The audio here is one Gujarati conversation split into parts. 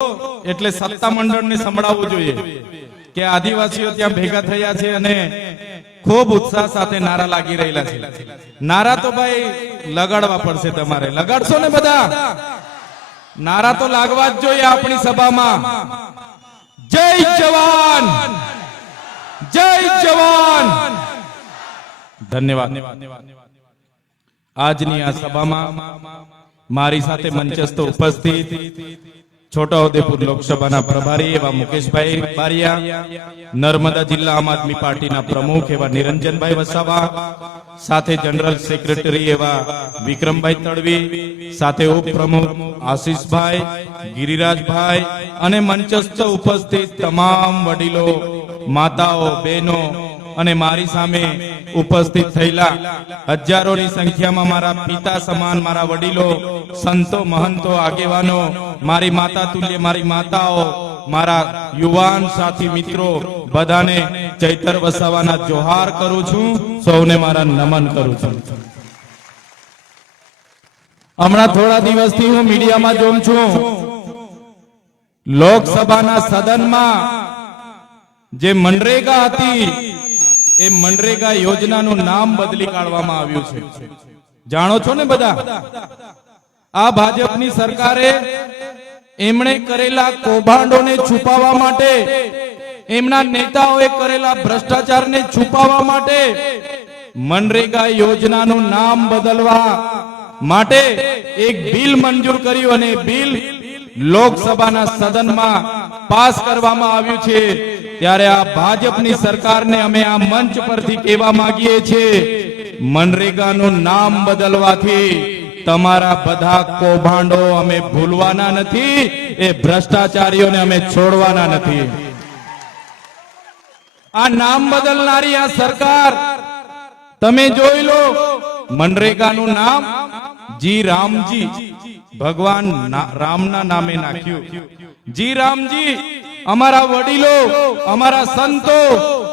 એટલે સત્તા મંડળને સંભળાવવું જોઈએ કે આદિવાસીઓ ત્યાં ભેગા થયા છે અને ખૂબ ઉત્સાહ સાથે નારા લાગી રહેલા છે. નારા તો ભાઈ લગાડવા પડશે, તમારે લગાડશો ને બધા? નારા તો લાગવા જ જોઈએ આપણી સભામાં. જય જવાન, જય જવાન. ધન્યવાદ. આજની આ સભામાં મારી સાથે મંચસ્થ ઉપસ્થિત છોટાઉદેપુર લોકસભાના પ્રભારી એવા મુકેશભાઈ બારિયા, નર્મદા જિલ્લા આમ આદમી પાર્ટીના પ્રમુખ એવા નિરંજનભાઈ વસાવા, સાથે જનરલ સેક્રેટરી એવા વિક્રમભાઈ તડવી, સાથે ઉપપ્રમુખ આશીષભાઈ, ગિરિરાજભાઈ અને મંચસ્થ ઉપસ્થિત તમામ વડીલો, માતાઓ, બહેનો અને મારી સામે ઉપસ્થિત થયેલા હજારોની સંખ્યામાં મારા પિતા સમાન મારા વડીલો, સંતો, મહંતો, આગેવાનો, મારી માતા તુલ્ય મારી માતાઓ, મારા યુવાન સાથી મિત્રો, બધાને ચૈતર વસાવાના જોહાર કરું છું. સૌને મારા નમન કરું છું. હમણાં થોડા દિવસથી હું મીડિયામાં જોઉં છું, લોકસભાના સદનમાં જે મનરેગા હતી એ મનરેગા યોજનાનું નામ બદલી કાઢવામાં આવ્યું છે. જાણો છો ને બધા? આ ભાજપની સરકારે એમણે કરેલા કૌભાંડોને છુપાવવા માટે, એમના નેતાઓએ કરેલા ભ્રષ્ટાચારને છુપાવવા માટે મનરેગા યોજનાનું નામ બદલવા માટે એક બિલ મંજૂર કર્યું અને બિલ લોકસભાના સદનમાં પાસ કરવામાં આવ્યું છે. ત્યારે આ ભાજપની સરકારને અમે આ મંચ પરથી કહેવા માંગીએ છીએ, મનરેગાનું નામ બદલવાથી તમારા બધા કૌભાંડો અમે ભૂલવાના નથી, એ ભ્રષ્ટાચારીઓને અમે છોડવાના નથી. આ નામ બદલનારી આ સરકાર તમે જોઈ લો, મનરેગાનું નામ જી રામજી, ભગવાન રામના નામે નાખ્યું. જી રામજી. અમારા વડીલો, અમારા સંતો,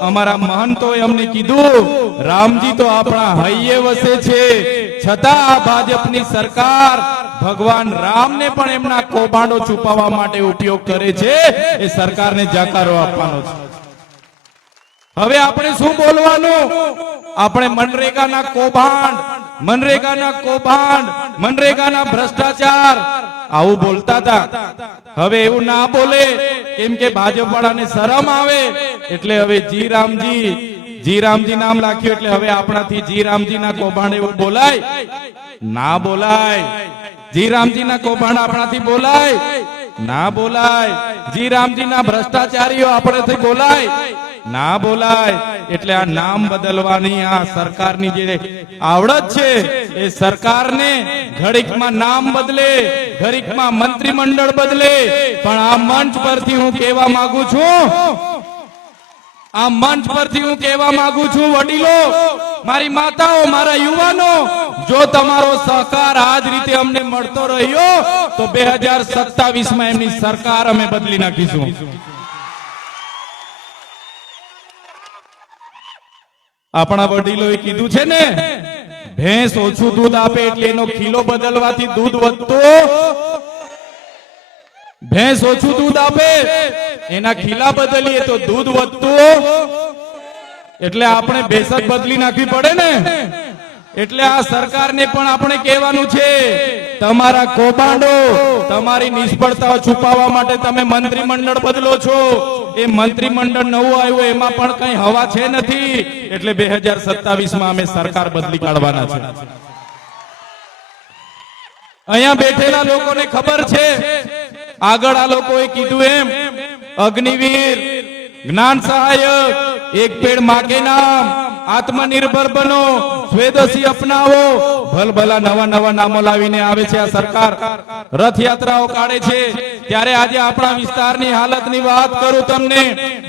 અમારા મહંતોએ અમને કીધું રામજી તો આપણા હૈયે વસે છે, છતાં આ ભાજપની સરકાર ભગવાન રામને પણ એમના કૌભાંડો છુપાવવા માટે ઉપયોગ કરે છે. એ સરકારને જાકારો આપવાનો છે. હવે આપણે શું બોલવાનું? આપણે મનરેગાના કૌભાંડ, મનરેગાના કૌભાંડ, મનરેગાના ભ્રષ્ટાચાર આવું બોલતા હતા. હવે એવું ના બોલે, કેમ કે ભાજપ વાળાને શરમ આવે. એટલે હવે જી રામજી, જી રામજી નામ રાખ્યું એટલે હવે આપણાથી જી રામજીના કૌભાંડ એવું બોલાય? ના બોલાય. જી રામજીના કૌભાંડ આપણાથી બોલાય? ના બોલાય. જી રામજીના ભ્રષ્ટાચારીઓ આપણેથી બોલાય? ના બોલાય. એટલે આ નામ બદલવાની આ સરકારની જે આવડત છે, એ સરકારને ઘડીકમાં નામ બદલે, ઘડીકમાં મંત્રીમંડળ બદલે. પણ આ મંચ પરથી હું કહેવા માંગુ છું, આ મંચ પરથી હું કહેવા માંગુ છું, વડીલો, મારી માતાઓ, મારા યુવાનો, જો તમારો સહકાર આ જ રીતે અમને મળતો રહ્યો તો 2027માં એમની સરકાર અમે બદલી નાખીશું. આપણા વડીલોએ કીધું છે ને, ભેંસ ઓછું દૂધ આપે એટલે એનો કિલો બદલવાથી દૂધ વધતું, ભેંસ ઓછું દૂધ આપે એના ખીલા બદલીએ તો દૂધ વધતું. એટલે આપણે ભેંસ જ બદલી નાખવી પડે ને. એટલે આ સરકારને પણ આપણે કહેવાનું છે, તમારા કૌભાંડો, તમારી નિષ્ફળતાઓ છુપાવવા માટે તમે મંત્રીમંડળ બદલો છો. એ મંત્રીમંડળ નવું આવ્યું, એમાં પણ કઈ હવા છે નથી. એટલે 2027માં અમે સરકાર બદલી કાઢવાના છે. અહીંયા બેઠેલા લોકોને ખબર છે, આગળ આ લોકોએ કીધું એમ, અગ્નિવીર, જ્ઞાન સહાયક, એક પેડ માં કે નામ, આત્મનિર્ભર બનો, સ્વદેશી અપનાવો, ભલભલા નવા નવા નામો લાવીને આવે છે આ સરકાર. રથયાત્રાઓ કાઢે છે. ત્યારે આજે આપણા વિસ્તારની હાલતની વાત કરું તમને,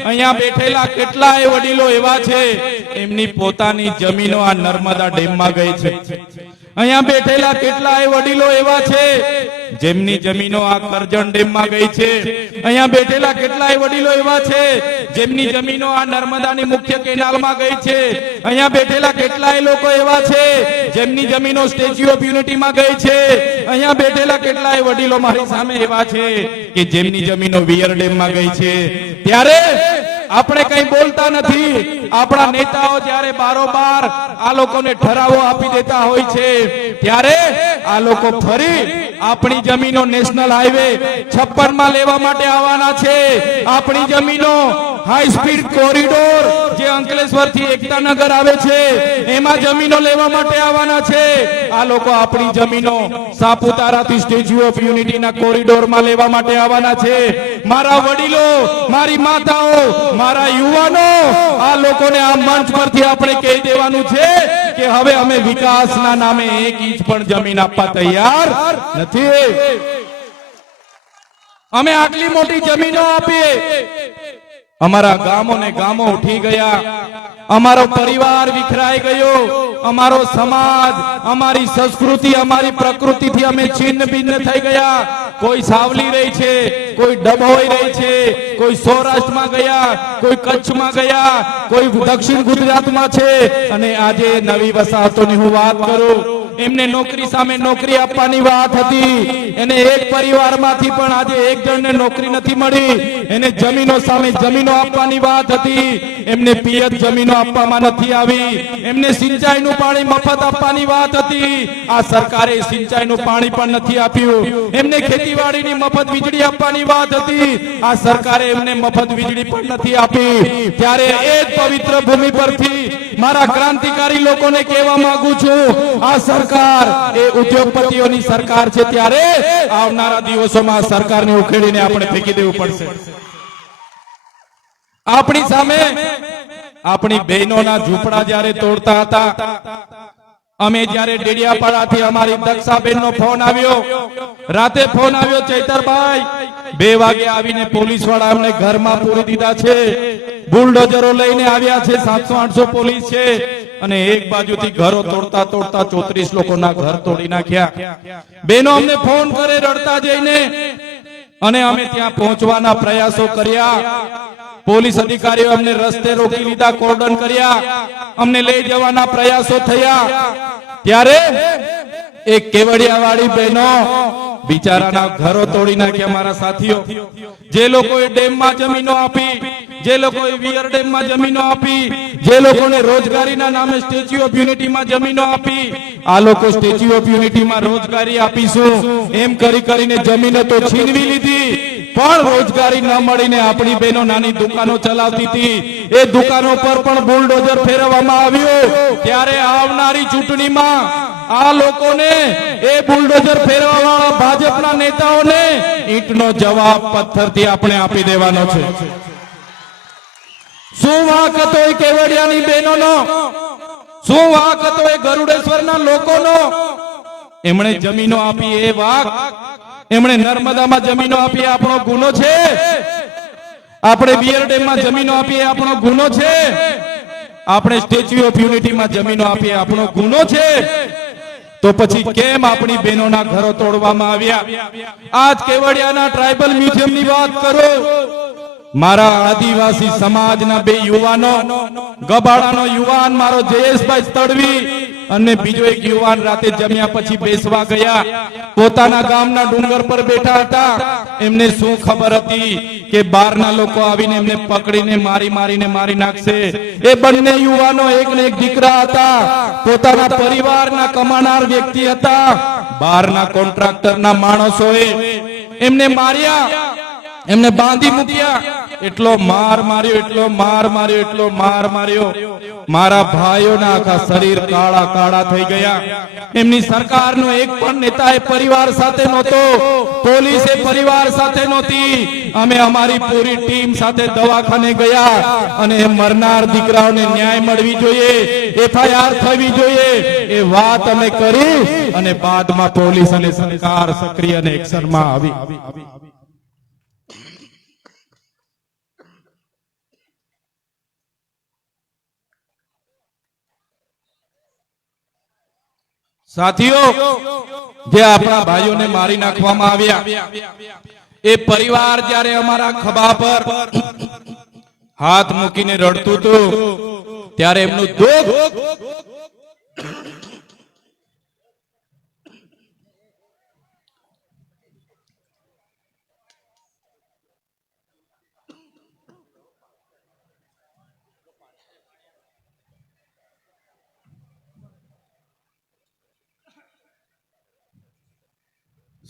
અહીંયા બેઠેલા કેટલાય વડીલો એવા છે, એમની પોતાની જમીનો આ નર્મદા ડેમમાં ગઈ છે. અહીંયા બેઠેલા કેટલાય વડીલો એવા છે જેમની જમીનો આ કરજણ ડેમમાં ગઈ છે. અહીંયા બેઠેલા કેટલાય વડીલો એવા છે જેમની જમીનો આ નર્મદાની મુખ્ય કેનાલમાં ગઈ છે. અહીંયા બેઠેલા કેટલાય લોકો એવા છે જેમની જમીનો સ્ટેચ્યુ ઓફ યુનિટીમાં ગઈ છે. અહીંયા બેઠેલા કેટલાય વડીલો મારી સામે એવા છે કે જેમની જમીનો વિયર ડેમમાં ગઈ છે. ત્યારે આપણે કઈ બોલતા નથી. આપણા નેતાઓ જ્યારે બારોબાર આ લોકોને ઠરાવો આપી દેતા હોય છે ત્યારે આ લોકો ફરી આપણી જમીનો નેશનલ હાઈવે 56 માં લેવા માટે આવવાના છે. આપણી જમીનો હાઈ સ્પીડ કોરિડોર જે અંકલેશ્વર થી એકતાનગર આવે છે એમાં જમીનો લેવા માટે આવવાના છે. આ લોકો આપણી જમીનો સાપુતારાથી સ્ટેચ્યુ ઓફ યુનિટીના કોરિડોરમાં લેવા માટે આવવાના છે. મારા વડીલો, મારી માતાઓ, મારા યુવાનો, આ લોકોને આ મંચ પરથી આપણે કહી દેવાનું છે કે હવે અમે વિકાસના નામે 1 ઇંચ પણ જમીન આપવા તૈયાર નથી. અમે આટલી મોટી જમીનો આપીએ, અમારા ગામો ને ગામો ઉઠી ગયા, અમારો પરિવાર વિખરાઈ ગયો, અમારો સમાજ, અમારી સંસ્કૃતિ, અમારી પ્રકૃતિથી અમે છિન્ન ભિન્ન થઈ ગયા. કોઈ સાવલી રહી છે, કોઈ ડભોઈ રહી છે, કોઈ સૌરાષ્ટ્રમાં ગયા, કોઈ કચ્છમાં ગયા, કોઈ દક્ષિણ ગુજરાતમાં છે. અને આજે નવી વસાહતોની હું વાત કરું, એમને નોકરી સામે નોકરી આપવાની વાત હતી. એને એક પરિવારમાંથી પણ આજે એક જણને નોકરી નથી મળી. એને જમીનો સામે જમીનો આપવાની વાત હતી. એમને પિયત જમીનો આપવામાં નથી આવી. એમને સિંચાઈનું પાણી મફત આપવાની વાત હતી. આ સરકારે સિંચાઈનું પાણી પણ નથી આપ્યું. એમને ખેતીવાડીની મફત વીજળી આપવાની વાત હતી. આ સરકારે એમને મફત વીજળી પણ નથી આપી. ત્યારે એ જ પવિત્ર ભૂમિ પરથી મારા ક્રાંતિકારી લોકોને કહેવા માંગુ છું, આ સરકાર એ ઉદ્યોગપતિઓની સરકાર છે. ત્યારે આવનારા દિવસોમાં સરકારને ઉખેડીને આપણે ફેંકી દેવું પડશે. આપણી સામે આપણી બહેનોના ઝૂંપડા જ્યારે તોડતા હતા, અમે જ્યારે ડેડિયાપાડાથી અમારી દક્ષાબેનનો ફોન આવ્યો, રાતે ફોન આવ્યો, ચૈતરભાઈ 2 વાગે આવીને પોલીસ વાળા અમને ઘરમાં પૂરી દીધા છે. બુલડોઝરો લઈને આવ્યા છે, 700-800 પોલીસ છે અને એક બાજુથી ઘરો તોડતા તોડતા 34 લોકોના ઘર તોડી નાખ્યા. બહેનો અમને ફોન કરે રડતા જઈને, અને અમે ત્યાં પહોંચવાના પ્રયાસો કર્યા. પોલીસ અધિકારીઓ અમને રસ્તે રોકી લીધા, કોર્ડન કર્યા, અમને લઈ જવાના પ્રયાસો થયા. ત્યારે એક કેવડિયાવાળી બહેનો બિચારાના ઘરો તોડી નાખ્યા. મારા સાથીઓ, જે લોકોએ ડેમમાં જમીનો આપી, જે લોકોએ વિયર ડેમમાં જમીનો આપી, જે લોકોને રોજગારીના નામે સ્ટેચ્યુ ઓફ યુનિટીમાં જમીનો આપી, આ લોકો સ્ટેચ્યુ ઓફ યુનિટીમાં રોજગારી આપીશું એમ કરી કરીને જમીનો તો છીનવી લીધી, પણ રોજગારી ન મળીને આપણી બહેનો નાની દુકાનો ચલાવતી હતી, એ દુકાનો પર પણ બુલડોઝર ફેરવવામાં આવ્યું. ત્યારે આવનારી ચૂંટણીમાં આ લોકોને, એ બુલડોઝર ફેરવવાવાળા ભાજપના નેતાઓને ઈંટનો જવાબ પથ્થરથી આપણે આપી દેવાનો છે. શું વાંક હતો એ કેવડિયાની બહેનોનો? શું વાંક હતો એ ગરુડેશ્વરના લોકોનો? એમણે જમીનો આપી એ વાંક, એમણે નર્મદામાં જમીનો આપી આપણો ગુનો છે? આપણે વિયર ડેમમાં જમીનો આપી આપણો ગુનો છે? આપણે સ્ટેચ્યુ ઓફ યુનિટીમાં જમીનો આપી આપણો ગુનો છે? તો પછી કેમ આપણી બહેનોના ઘરો તોડવામાં આવ્યા? આજ કેવડિયાના ટ્રાઇબલ મ્યુઝિયમની વાત કરો. મારા આદિવાસી સમાજના 2 યુવાનો, ગબાડાનો યુવાન મારો જયેશભાઈ તડવી અને બીજો એક યુવાન રાતે જમ્યા પછી બેસવા ગયા. પોતાના ગામના ડુંગર પર બેઠા હતા. એમને શું ખબર હતી કે બહારના લોકો આવીને એમને પકડીને મારી નાખશે. એ બંને યુવાનો એક ને એક દીકરા હતા, પોતાના પરિવારના કમાનાર વ્યક્તિ હતા. બહારના કોન્ટ્રાક્ટરના માણસોએ એમને માર્યા, એમને બાંધી મૂક્યા. એટલો માર માર્યો, એટલો માર માર્યો, એટલો માર માર્યો, મારા ભાઈઓના આખા શરીર કાળા કાળા થઈ ગયા. એમની સરકારનો એક પણ નેતા એ પરિવાર સાથે નહોતો, પોલીસે પરિવાર સાથે નહોતી. અમે અમારી પૂરી ટીમ સાથે દવાખાને ગયા અને મરનાર દીકરાઓને ન્યાય મળવી જોઈએ, FIR થવી જોઈએ એ વાત અમે કરી અને બાદમાં પોલીસ અને સરકાર સક્રિય અને એક્શનમાં આવી. સાથીઓ, જે આપણા ભાઈઓને મારી નાખવામાં આવ્યા, એ પરિવાર જ્યારે અમારા ખભા પર હાથ મૂકીને રડતું હતું ત્યારે એમનું દુઃખ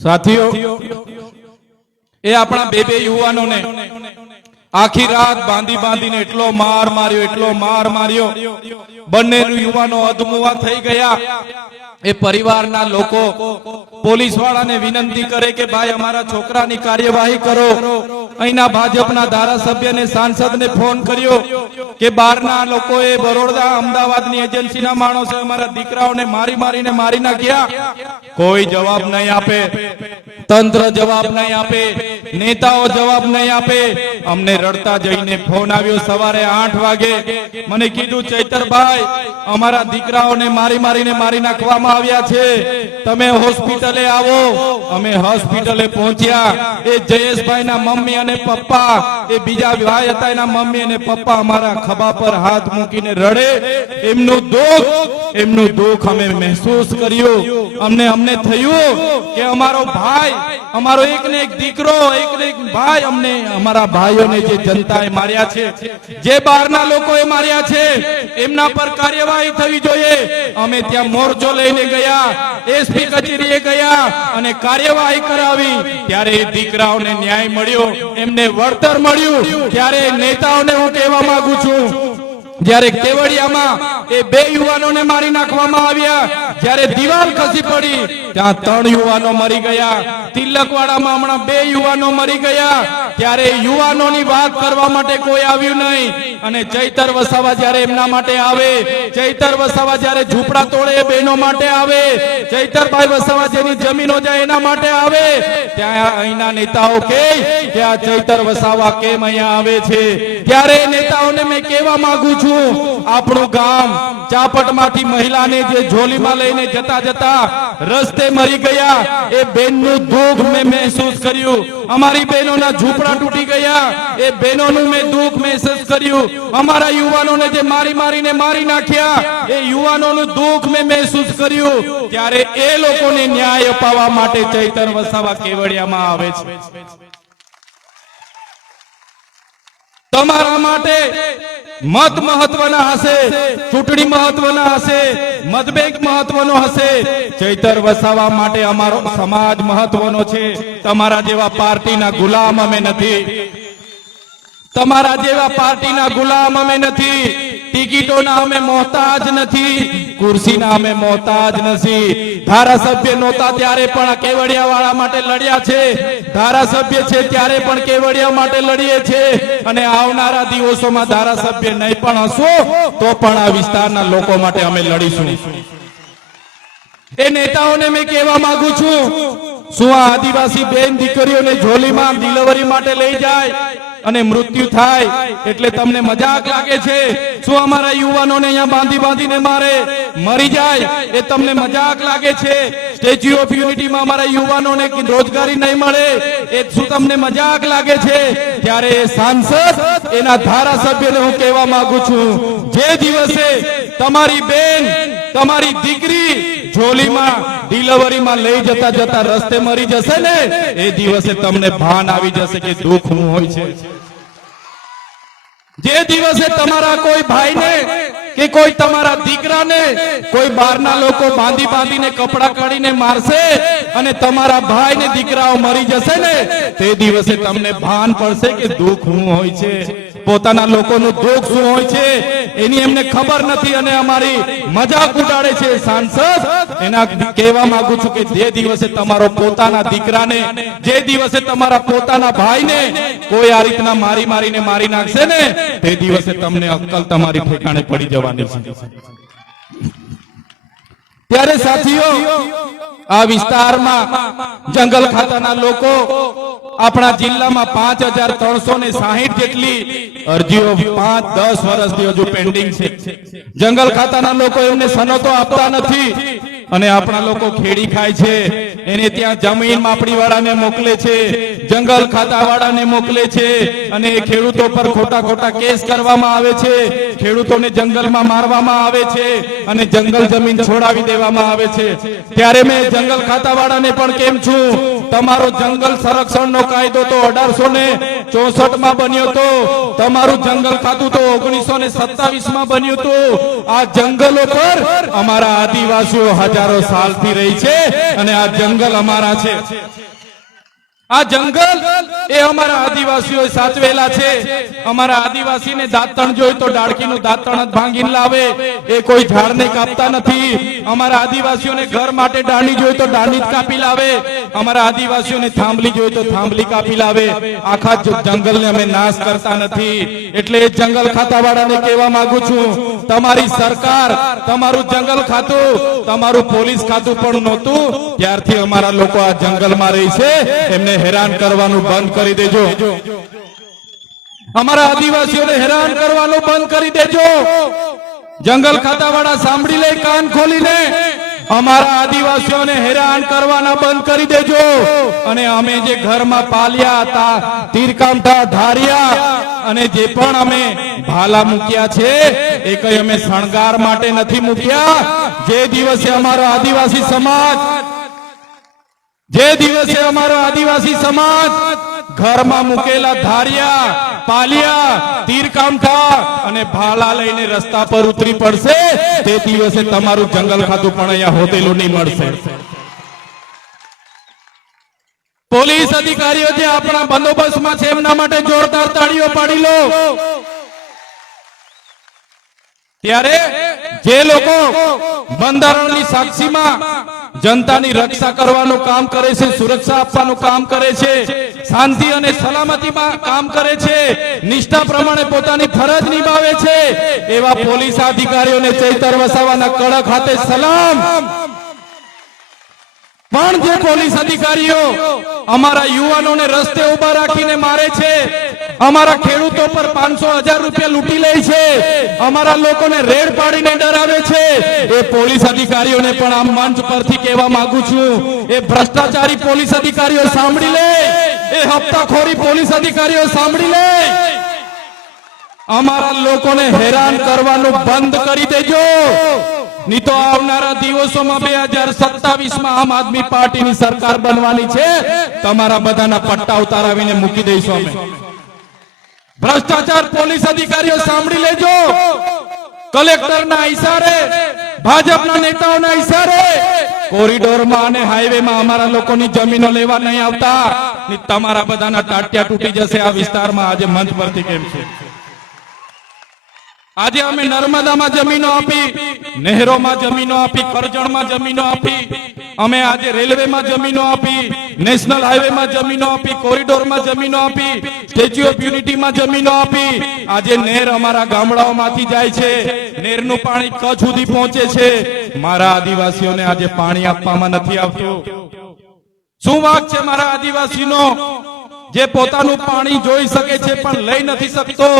સાથીઓ, એ આપણા બે યુવાનોને આખી રાત બાંધી બાંધીને એટલો માર માર્યો, બંને યુવાનો અધમુવા થઈ ગયા. એ પરિવારના લોકો પોલીસ વાળાને વિનંતી કરે કે ભાઈ અમારા છોકરાની કાર્યવાહી કરો. અહીંના ભાજપના ધારાસભ્યને સાંસદને ફોન કર્યો કે બહારના લોકોએ બરોડા અમદાવાદની એજન્સીના માણસે અમારા દીકરાઓને મારીને મારી નાખ્યા. કોઈ જવાબ નહીં આપે, તંત્ર જવાબ નહીં આપે, નેતાઓ જવાબ નહીં આપે. અમને રડતા જઈને ફોન આવ્યો સવારે 8 વાગે. મને કીધું ચૈતરભાઈ, અમારા દીકરાઓને મારીને મારી નાખવામાં આવ્યા છે, તમે હોસ્પિટલે આવો. અમે હોસ્પિટલે પહોંચ્યા. એ જયેશભાઈના મમ્મી અને પપ્પા, એ બીજા ભાઈ હતા એના મમ્મી અને પપ્પા અમારા ખભા પર હાથ મૂકીને રડે. એમનું દુઃખ અમે મહેસૂસ કર્યું. અમને થયું કે અમારો ભાઈ, અમારો એક ને એક દીકરો, એક ને એક ભાઈ, અમને અમારા ભાઈઓને જે જનતાએ માર્યા છે, જે બહારના લોકોએ માર્યા છે, એમના પર કાર્યવાહી થવી જોઈએ. અમે ત્યાં મોરચો લઈને ગયા, એસપી કચેરીએ ગયા અને કાર્યવાહી કરાવી. ત્યારે એ દીકરાઓને ન્યાય મળ્યો, એમને વળતર મળ્યું. ત્યારે નેતાઓને હું કહેવા માંગુ છું, જ્યારે કેવડિયામાં એ 2 યુવાનોને મારી નાખવામાં આવ્યા, જ્યારે દિવાલ ખસી પડી ત્યાં 3 યુવાનો મરી ગયા. તિલકવાડામાં હમણાં 2 યુવાનો મરી ગયા. ત્યારે યુવાનોની વાત કરવા માટે કોઈ આવ્યું નહીં. અને ચૈતર વસાવા જ્યારે એમના માટે આવે, ચૈતર વસાવા જ્યારે ઝૂંપડા તોડે એ બહેનો માટે આવે, ચૈતરભાઈ વસાવા જેની જમીનો જાય એના માટે આવે, ત્યાં અહીંના નેતાઓ કે આ ચૈતર વસાવા કેમ અહીંયા આવે છે? ત્યારે નેતાઓને મેં કહેવા માંગુ છું, આપણું ગામ ચાપટમાંથી મહિલાને જે ઝોલીમાં લઈને જતા રસ્તે મરી ગયા, એ બેનનું દુઃખ મેં મહેસૂસ કર્યું. અમારી બહેનોના ઝૂંપડા તૂટી ગયા, એ બહેનોનું મેં દુઃખ મહેસૂસ કર્યું. અમારા યુવાનોને જે મારીને મારી નાખ્યા, એ યુવાનોનું દુઃખ મેં મહેસૂસ કર્યું. ત્યારે એ લોકોને ન્યાય અપાવવા માટે ચૈતર વસાવા કેવડિયામાં આવે છે. તમારા માટે મત મહત્વના હશે, ચૂંટણી મહત્વના હશે, મતબેંક મહત્વનો હશે. ચૈતર વસાવા માટે અમારો સમાજ મહત્વનો છે. તમારા જેવા પાર્ટીના ગુલામ અમે નથી, તમારા જેવા પાર્ટીના ગુલામ અમે નથી, ટિકિટોના અમે મોહતાજ નથી, ખુરશીના અમે મોહતાજ નથી. ધારાસભ્ય નહોતા ત્યારે પણ કેવડિયા વાળા માટે લડ્યા છે, ધારાસભ્ય છે ત્યારે પણ કેવડિયા માટે લડીએ છે. અને આવનારા દિવસોમાં ધારાસભ્ય નહીં પણ હશો તો પણ આ વિસ્તારના લોકો માટે અમે લડીશું. એ નેતાઓને મેં કહેવા માંગુ છું, શું આ આદિવાસી બેન દીકરીઓને ઝોલીમાં ડિલિવરી માટે લઈ જાય અને મૃત્યુ થાય એટલે તમને મજાક લાગે છે? શું અમારા યુવાનોને અહીંયા બાંધીને મારે, મરી જાય એ તમને મજાક લાગે છે? સ્ટેચ્યુ ઓફ યુનિટીમાં અમારા યુવાનોને રોજગારી નહીં મળે એ શું તમને મજાક લાગે છે? ત્યારે એ સાંસદ, એના ધારાસભ્યને હું કહેવા માંગુ છું, જે દિવસે તમારી બેન, તમારી દીકરી ઝોલીમાં ડિલિવરીમાં લઈ જતા રસ્તે મરી જશે ને, એ દિવસે તમને ભાન આવી જશે કે દુઃખ શું હોય છે. જે દિવસે તમારા કોઈ ભાઈને કે કોઈ તમારા દીકરાને કોઈ બહારના લોકો બાંધીને કપડા કાઢીને મારશે અને તમારા ભાઈ ને દીકરાઓ મરી જશે ને, તે દિવસે તમને ભાન પડશે કે દુઃખ શું હોય છે. પોતાના લોકોનું દુઃખ શું હોય છે એની એમને ખબર નથી અને અમારી મજાક ઉડાડે છે. સાંસદ, એના કહેવા માંગુ છું કે જે દિવસે તમારો પોતાના દીકરાને, જે દિવસે તમારા પોતાના ભાઈને કોઈ આ રીતના મારીને મારી નાખશે ને, તે દિવસે તમને અક્કલ તમારી ઠેકાણે પડી જવાની છે. ત્યારે સાથીઓ, આ વિસ્તારમાં જંગલ ખાતાના લોકો, આપણા જિલ્લામાં 5360 જેટલી અરજીઓ 5-10 વર્ષથી હજુ પેન્ડિંગ છે. જંગલ ખાતાના લોકો એમને સનતો આપતા નથી અને આપણા લોકો ખેડી ખાય છે. એને ત્યાં જમીન માપણી વાળાને મોકલે છે, જંગલ ખાતા વાળાને મોકલે છે, અને એ ખેડૂતો પર ખોટા ખોટા કેસ કરવામાં આવે છે, ખેડૂતોને જંગલમાં મારવામાં આવે છે અને જંગલ જમીન છોડાવી દેવામાં આવે છે. ત્યારે મેં જંગલ ખાતા વાળાને પણ કેમ છું, તમારો જંગલ સંરક્ષણનો કાયદો તો 1864 માં બન્યો હતો, તમારું જંગલ ખાતું તો 1927 માં બન્યું હતું. આ જંગલો પર અમારા આદિવાસીઓ હજારો સાલથી રહી છે અને આ જંગલ અમારા છે. આ જંગલ એ અમારા આદિવાસીઓ સાચવેલા છે. અમારા આદિવાસીને દાંતણ જોઈ તો ડાળકીનું દાંતણ જ ભાંગીને લાવે, એ કોઈ ઝાડને કાપતા નથી. અમારા આદિવાસીઓને ઘર માટે દાંડી જોઈ તો દાંડી જ કાપી લાવે, અમારા આદિવાસીઓને થાંભલી જોઈ તો થાંભલી કાપી લાવે. આખા જંગલને અમે નાશ કરતા નથી. એટલે એ જંગલ ખાતાવાળાને કહેવા માંગુ છું, તમારી સરકાર, તમારું જંગલ ખાતું, તમારું પોલીસ ખાતું પણ નહોતું ત્યારથી અમારા લોકો આ જંગલમાં રહી છે, એમને હેરાન કરવાનું બંધ કરી દેજો. અમારા આદિવાસીઓને હેરાન કરવાનું બંધ કરી દેજો. જંગલ ખાતાવાળા સાંભળી લે કાન ખોલીને, અમારા આદિવાસીઓને હેરાન કરવાના બંધ કરી દેજો. અને અમે જે ઘરમાં પાલ્યા હતા, તીરકામઠા, ધારિયા અને જે પણ અમે ભાલા મૂક્યા છે એ કઈ અમે શણગાર માટે નથી મૂક્યા. જે દિવસે અમારો આદિવાસી સમાજ ઘરમાં મૂકેલા ધારિયા, પાલિયા, તીરકામઠા અને ભાલા લઈને રસ્તા પર ઉતરી પડશે, તે દિવસે તમારું જંગલ ખાતું પણ અહીંયા હોતેલું નહીં મળશે. પોલીસ અધિકારીઓ જે આપણા બંદોબસ્તમાં છે એમના માટે જોરદાર તાળીઓ પાડી લો. ત્યારે જે લોકો બંધારણની સાક્ષીમાં જનતાની રક્ષા કરવાનું કામ કરે છે, સુરક્ષા આપવાનું કામ કરે છે, શાંતિ અને સલામતીમાં કામ કરે છે, નિષ્ઠા પ્રમાણે પોતાની ફરજ નિભાવે છે, એવા પોલીસ અધિકારીઓને ચૈતર વસાવાના કડક હાથે સલામ. પણ જે પોલીસ અધિકારીઓ અમારા યુવાનોને રસ્તે ઉભા રાખીને મારે છે, અમારા ખેડૂતો પર 500,000 રૂપિયા લૂંટી લે છે, અમારા લોકોને રેડ પાડીને ડરાવે છે, એ પોલીસ અધિકારીઓને પણ આ મંચ પરથી કહેવા માંગુ છું, એ ભ્રષ્ટાચારી પોલીસ અધિકારીઓ સાંભળી લે, એ હપ્તાખોરી પોલીસ અધિકારીઓ સાંભળી લે. અમારા લોકોને હેરાન કરવાનું બંધ કરી દેજો, નહીં તો આવનારા દિવસોમાં 2027માં આમ આદમી પાર્ટીની સરકાર બનવાની છે. તમારા બધાના પટ્ટા ઉતારાવીને મૂકી દઈશું અમે. ભ્રષ્ટાચાર પોલીસ અધિકારીઓ સાંભળી લેજો. કલેક્ટરના ઈશારે, ભાજપના નેતાઓના ઈશારે કોરિડોરમાં અને હાઈવેમાં અમારા લોકોની જમીનો લેવા નહીં આવતા. તમારા બધાના ટાટિયા તૂટી જશે આ વિસ્તારમાં. આજે મંચ પરથી કેમ છે? આજે અમે નર્મદામાં જમીનો આપી, નહેરોમાં જમીનો આપી, કરજણમાં જમીનો આપી, અમે આજે રેલવેમાં જમીનો આપી, નેશનલ હાઈવેમાં જમીનો આપી, કોરિડોરમાં જમીનો આપી, સ્ટેચ્યુ ઓફ યુનિટીમાં જમીનો આપી. આજે નહેર અમારા ગામડાઓમાંથી જાય છે, નહેરનું પાણી કચ્છ સુધી પહોંચે છે. મારા આદિવાસીઓને આજે પાણી આપવામાં નથી આવતું. શું વાંક છે મારા આદિવાસીનો, જે પોતાનું પાણી જોઈ શકે છે પણ લઈ નથી શકતો?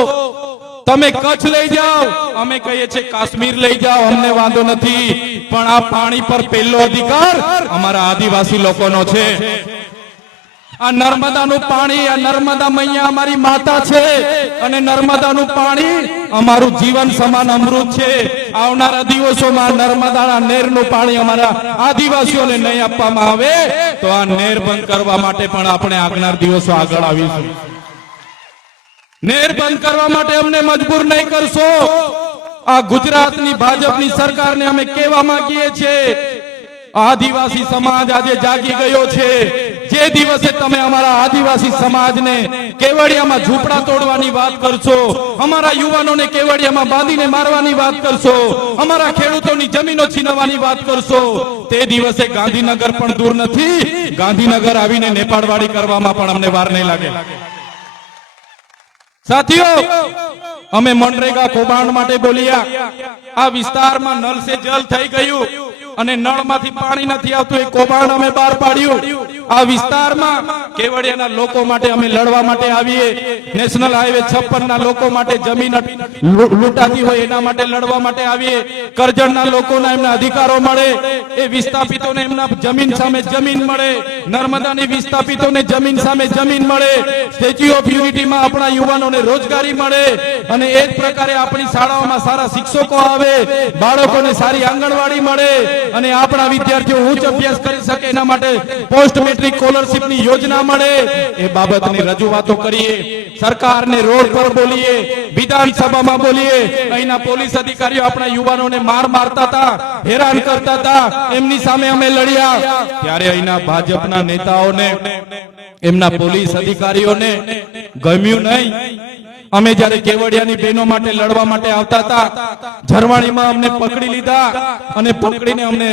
તમે કચ્છ લઈ જાઓ, અમે કહીએ છીએ કાશ્મીર લઈ જાઓ, અમને વાંધો નથી, પણ આ પાણી પર પહેલો અધિકાર અમારા આદિવાસી લોકોનો છે. આ નર્મદાનું પાણી, આ નર્મદા મૈયા અમારી માતા છે અને નર્મદાનું પાણી અમારું જીવન સમાન અમૃત છે. આવનારા દિવસોમાં નર્મદાના નહેરનું પાણી અમારા આદિવાસીઓને નહીં આપવામાં આવે તો આ નહેર બંધ કરવા માટે પણ આપણે આગળના દિવસો આગળ આવીશું. નહેર બંધ કરવા માટે અમને મજબૂર નહીં કરશો. આ ગુજરાતની ભાજપની સરકારને અમે કહેવા માંગીએ છીએ, આદિવાસી સમાજ આજે જાગી ગયો છે. જે દિવસે તમે અમારા આદિવાસી સમાજને કેવડિયામાં ઝૂંપડા તોડવાની વાત કરશો, અમારા યુવાનોને કેવડિયામાં બાંધીને મારવાની વાત કરશો, અમારા ખેડૂતોની જમીનો છીનવવાની વાત કરશો, તે દિવસે ગાંધીનગર પણ દૂર નથી. ગાંધીનગર આવીને નેપાળવાડી કરવામાં પણ અમને વાર નહીં લાગે. સાથીઓ, અમે મનરેગા કૌભાંડ માટે બોલ્યા. આ વિસ્તારમાં નળ સે જલ થઈ ગયું અને નળમાંથી પાણી નથી આવતું, એ કૌભાંડ અમે બહાર પાડ્યું. આ વિસ્તારમાં કેવડિયાના લોકો માટે અમે લડવા માટે આવીએ. નેશનલ હાઈવે 56 ના લોકો માટે જમીન લૂંટાતી હોય એના માટે લડવા માટે આવીએ. કરજણના લોકોના એમના અધિકારો મળે, એ વિસ્થાપિતોને એમના જમીન સામે જમીન મળે, નર્મદાની વિસ્થાપિતોને જમીન સામે જમીન મળે, સ્ટેચ્યુ ઓફ યુનિટીમાં આપણા યુવાનોને રોજગારી મળે, અને એ જ પ્રકારે આપણી શાળાઓમાં સારા શિક્ષકો આવે, બાળકોને સારી આંગણવાડી મળે, અને આપણા વિદ્યાર્થીઓ ઉચ્ચ અભ્યાસ કરી શકે એના માટે પોસ્ટ મેટ્રિક સ્કોલરશીપની યોજના મળે. એ બાબતની રજૂઆતો કરીએ, સરકારને રોડ પર બોલીએ, વિધાનસભામાં બોલીએ. અહીંના પોલીસ અધિકારીઓ આપણા યુવાનોને મારતા હતા, હેરાન કરતા હતા, એમની સામે અમે લડ્યા. ત્યારે અહીંના ભાજપના નેતાઓને, એમના પોલીસ અધિકારીઓને ગમ્યું નહીં. અમે જ્યારે કેવડિયાની બહેનો માટે લડવા માટે આવતા હતા, ઝરવાણીમાં અમને પકડી લીધા, અને પકડીને અમને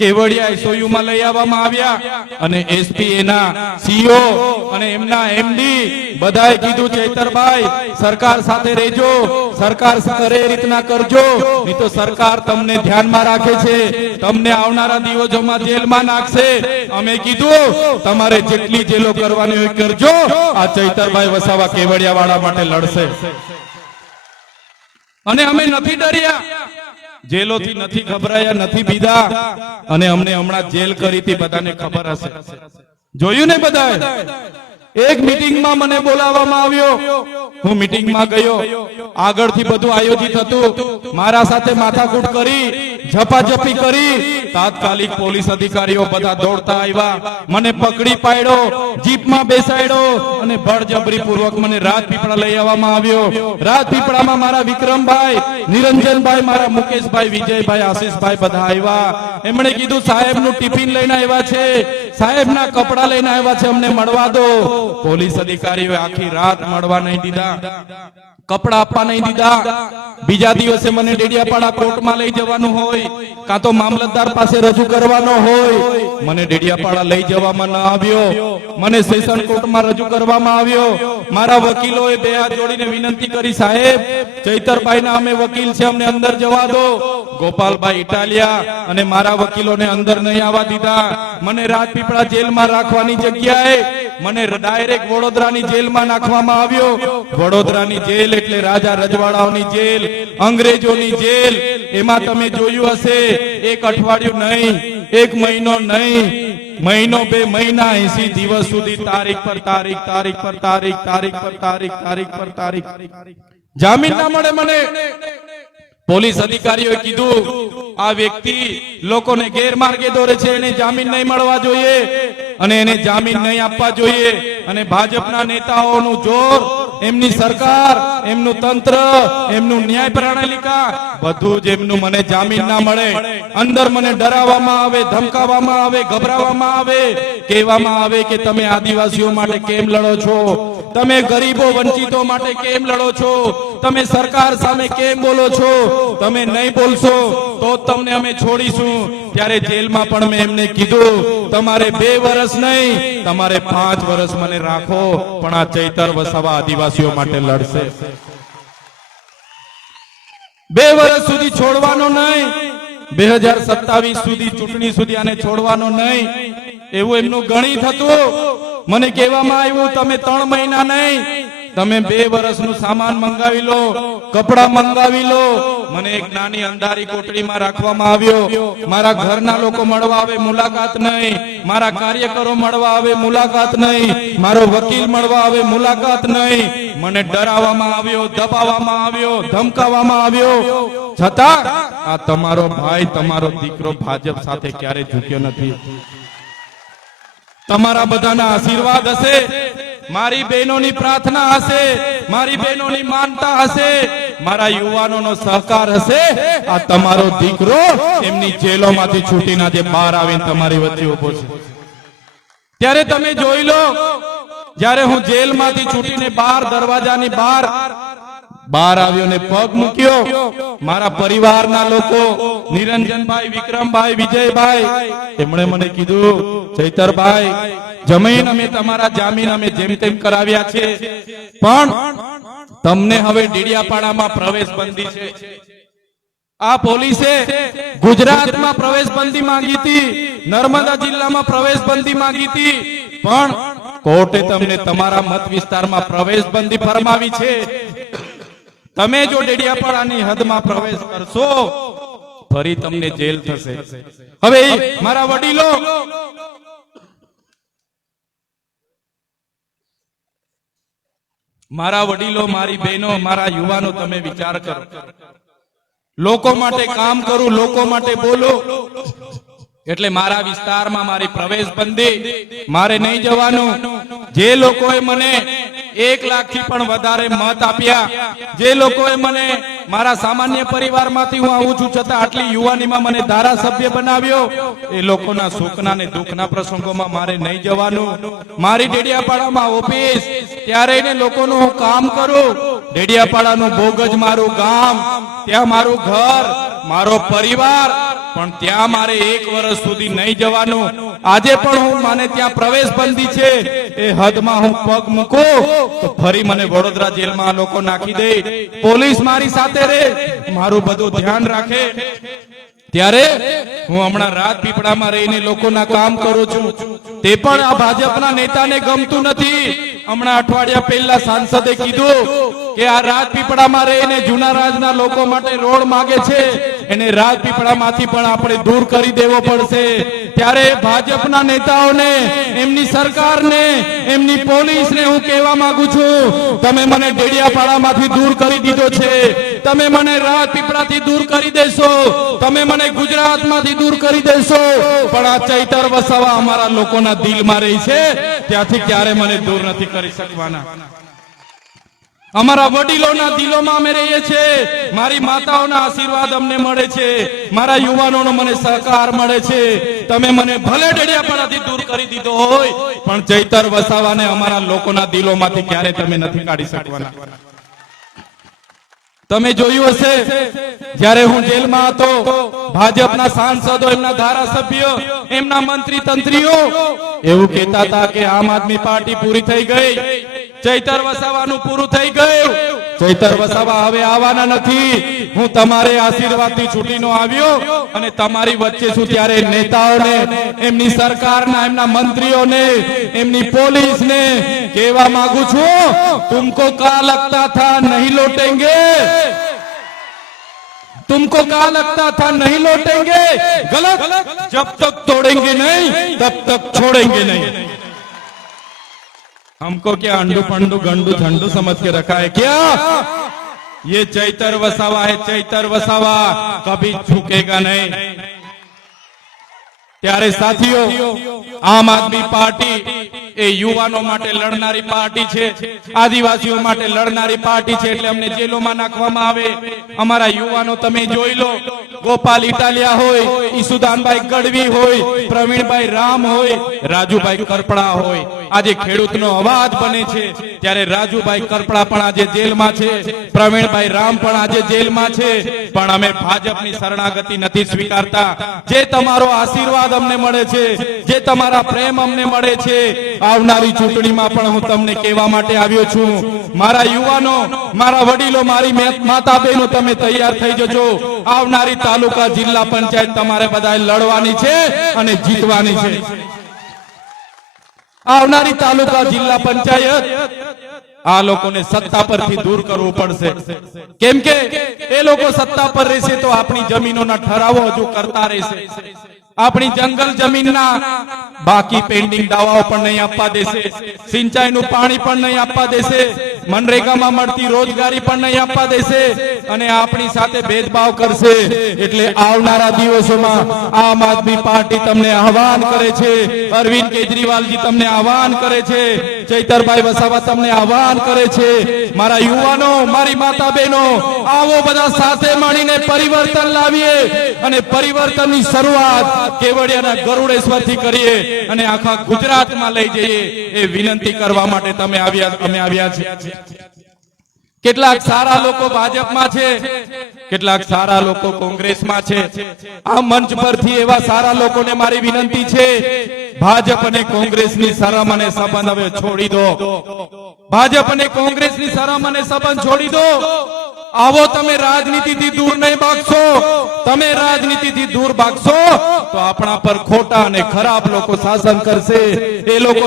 કેવડિયા એસઓયુમાં લઈ આવવામાં આવ્યા. અને એસપી, એના સીઓ અને એમના એમડી બધાએ કીધું, ચૈતરભાઈ સરકાર સાથે રહેજો, સરકાર કરે એ રીતના કરજો, નહીં તો સરકાર તમને ધ્યાનમાં રાખે છે, તમને આવનારા દિવસોમાં જેલમાં નાખશે. અમે કીધું તમારે જેટલી જેલો કરવાની હોય કરજો, આ ચૈતરભાઈ વસાવા કેવડિયા વાળા માટે લડશે. અને અમે નથી ડર્યા, જેલોથી નથી ગભરાયા, નથી બીધા. અને અમને હમણાં જેલ કરી હતી, બધાને ખબર હશે, જોયું ને બધાએ. એક મીટિંગમાં મને બોલાવવામાં આવ્યો, હું મીટિંગમાં ગયો. આગળથી બધું આયોજિત હતું, મારા સાથે માથાકૂટ કરી, ઝપાઝપી કરી. તાત્કાલિક પોલીસ અધિકારીઓ બધા દોડતા આવ્યા, મને પકડી પાડ્યો, જીપમાં બેસાડ્યો, અને બળજબરી પૂર્વક મને રાજપીપળા લઈ આવવામાં આવ્યો. રાજપીપળામાં મારા વિક્રમભાઈ, નિરંજનભાઈ, મારા મુકેશભાઈ, વિજયભાઈ, આશીષભાઈ બધા આવ્યા. એમણે કીધું સાહેબનું ટિફિન લઈને આવ્યા છે, સાહેબના કપડા લઈને આવ્યા છે, અમને મળવા દો. પોલીસ અધિકારીઓ આખી રાત મળવા નહીં દીધા, કપડા આપવા નહીં દીધા. બીજા દિવસે મને ડેડિયાપાડા કોર્ટમાં લઈ જવાનું હોય, કાં તો મામલતદાર પાસે રજૂ કરવાનો હોય. મને ડેડિયાપાડા લઈ જવામાં ન આવ્યો, મને સેશન કોર્ટમાં રજૂ કરવામાં આવ્યો. મારા વકીલોએ બે હાથ જોડીને વિનંતી કરી, સાહેબ ચૈતરભાઈના અમે વકીલ છે, અમને અંદર જવા દો. ગોપાલભાઈ ઇટાલિયા અને મારા વકીલોને અંદર નહીં આવવા દીધા. મને રાજપીપળા જેલમાં રાખવાની જગ્યાએ મને ડાયરેક્ટ વડોદરાની જેલમાં નાખવામાં આવ્યો. વડોદરાની જેલ એટલે રાજા રજવાડાઓની જેલ, અંગ્રેજોની જેલ. એમાં તમે જોયું હશે, એક અઠવાડિયું નહીં, એક મહિનો નહીં, મહિનો, 2 મહિના, 80 દિવસ સુધી તારીખ પર તારીખ, તારીખ પર તારીખ, તારીખ પર તારીખ, તારીખ પર તારીખ, જામીન ના મળે મને. પોલીસ અધિકારીઓએ કીધું, આ વ્યક્તિ લોકોને ગેરમાર્ગે દોરે છે, એને જામીન નહીં મળવા જોઈએ, અને એને જામીન નહીં આપવા જોઈએ. અને ભાજપના નેતાઓનું જોર, એમની સરકાર, એમનું તંત્ર, એમનું ન્યાય પ્રણાલિકા, બધું જ એમનું મને જામીન ના મળે. અંદર મને ડરાવવામાં આવે, ધમકાવવામાં આવે, ગભરાવવામાં આવે, કહેવામાં આવે કે તમે આદિવાસીઓ માટે કેમ લડો છો, તમે ગરીબો વંચિતો માટે કેમ લડો છો, તમે સરકાર સામે કેમ બોલો છો, તમે નહીં બોલશો તો તમને અમે છોડીશું. ત્યારે જેલમાં પણ મેં એમને કીધું, તમારે 2 વર્ષ નહીં, તમારે 5 વર્ષ મને રાખો, પણ આ ચૈતર વસાવા આદિવાસીઓ માટે લડશે. 2 વર્ષ સુધી છોડવાનો નહીં, 2027 સુધી, ચૂંટણી સુધી આને છોડવાનો નહીં, એવું એમનું ગણિત હતું. મને કહેવામાં આવ્યું, તમે 3 મહિના નહીં, તમે 2 વર્ષનું સામાન મંગાવી લો, કપડા મંગાવી લો. મને એક નાની અંધારી કોટડીમાં રાખવામાં આવ્યો. મારા ઘરના લોકો મળવા આવે, મુલાકાત નહીં. મારા કાર્યકરો મળવા આવે, મુલાકાત નહીં. મારો વકીલ મળવા આવે, મુલાકાત નહીં. મને ડરાવવામાં આવ્યો, દબાવવામાં આવ્યો, ધમકાવવામાં આવ્યો. છતાં આ તમારો ભાઈ, તમારો દીકરો ભાજપ સાથે ક્યારે ઝૂક્યો નથી. તમારા બધાના આશીર્વાદ હશે, મારી બહેનોની પ્રાર્થના હશે, મારી બહેનોની માનતા હશે, મારા યુવાનોનો સહકાર હશે. આ તમારો દીકરો એમની જેલોમાંથી છૂટીને આજે બહાર આવીને તમારી વચ્ચે ઉભો છે. ત્યારે તમે જોઈ લો, જ્યારે હું જેલમાંથી છૂટીને બહાર, દરવાજાની બહાર આવ્યો ને પગ મૂક્યો, મારા પરિવારના લોકો, નિરંજનભાઈ, વિક્રમભાઈ, વિજયભાઈ, એમણે મને કીધું, ચૈતરભાઈ જમીન અમે તમારા જામીન અમે જેમ તેમ કરાવ્યા છે, પણ તમને હવે ડેડિયાપાડામાં પ્રવેશ બંધી છે. આ પોલીસે ગુજરાતમાં પ્રવેશબંધી માંગી હતી, નર્મદા જિલ્લામાં પ્રવેશબંધી માંગી હતી, પણ કોર્ટે તમને તમારા મત વિસ્તારમાં પ્રવેશબંધી ફરમાવી છે. તમે જો ડેડિયાપાડાની હદમાં પ્રવેશ કરશો ફરી તમને જેલ થશે. હવે મારા વડીલો, મારી બહેનો, મારા યુવાનો, તમે વિચાર કરો. લોકો માટે કામ કરું, લોકો માટે બોલો, એટલે મારા વિસ્તારમાં મારી પ્રવેશબંધી, મારે નહીં જવાનું. જે લોકોએ મને 1 લાખથી પણ વધારે મત આપ્યા, જે લોકોએ મને મારા સામાન્ય પરિવારમાંથી હું આવું છું છતાં આટલી યુવાનીમાં મને ધારાસભ્ય બનાવ્યો, એ લોકોના સુખના ને દુઃખના પ્રસંગોમાં મારે નહીં જવાનું. મારી ડેડિયાપાડામાં ઓફિસ, ત્યારે એને લોકોનું હું કામ કરું. ડેડિયાપાડાનું બોગજ મારું ગામ, ત્યાં મારું ઘર, મારો પરિવાર, પણ ત્યાં મારે 1 વર્ષ સુધી નહીં જવાનું. આજે પણ હું મને ત્યાં પ્રવેશબંધી છે, એ હદમાં હું પગ મૂકું તો ફરી મને વડોદરા જેલમાં લોકો નાખી દે. પોલીસ મારી સાથે રહે, મારું બધું ધ્યાન રાખે. ત્યારે હું હમણાં રાજપીપળામાં રહીને લોકોના કામ કરું છું. તે પણ આ ભાજપના નેતાને ગમતું નથી. હમણાં અઠવાડિયા પહેલા સાંસદે કીધું કે આ રાજપીપળામાં રહીને જૂના રાજના લોકો માટે રોડ માંગે છે, એને રાજપીપળામાંથી પણ આપણે દૂર કરી દેવો પડશે. ત્યારે ભાજપના નેતાઓને, એમની સરકારને, એમની પોલીસને હું કહેવા માંગુ છું, તમે મને ડેડિયાપાડામાંથી દૂર કરી દીધો છે, તમે મને રાજપીપળાથી દૂર કરી દેશો, તમે મને ગુજરાતમાંથી દૂર કરી દેશો, પણ આ ચૈતર વસાવા અમારા લોકોના દિલમાં રહી છે, ત્યાંથી ક્યારે મને દૂર નથી કરી શકવાના. અમારા વડીલોના દિલોમાં અમે રહીએ છીએ. મારી માતાઓના આશીર્વાદ અમને મળે છે, મારા યુવાનોનો મને સહકાર મળે છે. તમે મને ભલે ડેડિયાપાડાથી દૂર કરી દીધો હોય, પણ ચૈતર વસાવાને અમારા લોકોના દિલોમાંથી ક્યારે તમે નથી કાઢી શકવાના. તમે જોયું હશે, જ્યારે હું જેલમાં હતો, ભાજપના સાંસદો, એમના ધારાસભ્યો, એમના મંત્રી તંત્રીઓ એવું કહેતા હતા કે આમ આદમી પાર્ટી પૂરી થઈ ગઈ, ચૈતર વસાવાનું પૂરું થઈ ગયું, ચૈતર વસાવા હવે આવવાના નથી. હું તમારે આશીર્વાદથી છૂટીનો આવ્યો અને તમારી વચ્ચે છું. ત્યારે નેતાઓને, એમની સરકારના, એમના મંત્રીઓને, એમની પોલીસને કહેવા માંગુ છું, તુમકો કા લગતા થા નહીં લौटेंगे, तुमको क्या लगता था नहीं लौटेंगे, गलत. जब तक तोड़ेंगे नहीं तब तक छोड़ेंगे नहीं. हमको क्या अंडू पंडू गंडू झंडू समझ के रखा है क्या? ये चैतर वसावा है, चैतर वसावा कभी झुकेगा नहीं. ત્યારે સાથીઓ, આમ આદમી પાર્ટી એ યુવાનો માટે લડનારી પાર્ટી છે, આદિવાસીઓ માટે લડનારી પાર્ટી છે. એટલે અમને જેલોમાં નાખવામાં આવે. અમારા યુવાનો તમે જોઈ લો, ગોપાલ ઇટાલિયા હોય, ઈસુદાનભાઈ ગઢવી હોય, પ્રવીણભાઈ રામ હોય, રાજુભાઈ કરપડા હોય, આજે ખેડૂતનો અવાજ બને છે. ત્યારે રાજુભાઈ કરપડા પણ આજે જેલમાં છે, પ્રવીણભાઈ રામ પણ આજે જેલમાં છે. પણ અમે ભાજપની શરણાગતિ નથી સ્વીકારતા. જે તમારો આશીર્વાદ અમને મળે છે, જે તમારા પ્રેમ અમને મળે છે, આવનારી ચૂંટણીમાં પણ હું તમને કહેવા માટે આવ્યો છું, મારા યુવાનો, મારા વડીલો, મારી માતા બહેનો, તમે તૈયાર થઈ જજો. આવનારી તાલુકા જિલ્લા પંચાયત તમારે બધાએ લડવાની છે અને જીતવાની છે. આવનારી તાલુકા જિલ્લા પંચાયત આ લોકોને સત્તા પરથી દૂર કરવું પડશે. કેમ કે એ લોકો સત્તા પર રહેશે તો આપણી જમીનોના ઠરાવો હજુ કરતા રહેશે. આપણી જંગલ જમીનના બાકી પેન્ડિંગ દાવાઓ પણ નહીં આપવા દેશે, સિંચાઈનું પાણી પણ નહીં આપવા દેશે, મનરેગામાં મળતી રોજગારી પણ નહીં આપવા દેશે અને આપણી સાથે ભેદભાવ કરશે. એટલે આવનારા દિવસોમાં આમ આદમી પાર્ટી તમને આહવાન કરે છે, અરવિંદ કેજરીવાલજી તમને આહવાન કરે છે, ચૈતરભાઈ વસાવા તમને આહવાન કરે છે. મારા યુવાનો, મારી માતા બહેનો, આવો બધા સાથે મળીને પરિવર્તન લાવીએ અને પરિવર્તનની શરૂઆત કેવડિયાના ગરુડેશ્વરથી કરીએ અને આખા ગુજરાતમાં લઈ જઈએ. એ વિનંતી કરવા માટે અમે આવ્યા છીએ. કેટલાક સારા લોકો ભાજપમાં છે, કેટલાક સારા લોકો કોંગ્રેસમાં છે. આ મંચ પરથી એવા સારા લોકોને મારી વિનંતી છે, ભાજપ અને કોંગ્રેસની શરમ અને સંબંધ હવે છોડી દો. ભાજપ અને કોંગ્રેસની શરમ અને સંબંધ છોડી દો. આવો તમે રાજનીતિથી દૂર નહીં ભાગશો. તમે રાજનીતિથી દૂર ભાગશો તો આપણા પર ખોટા અને ખરાબ લોકો શાસન કરશે. એ લોકો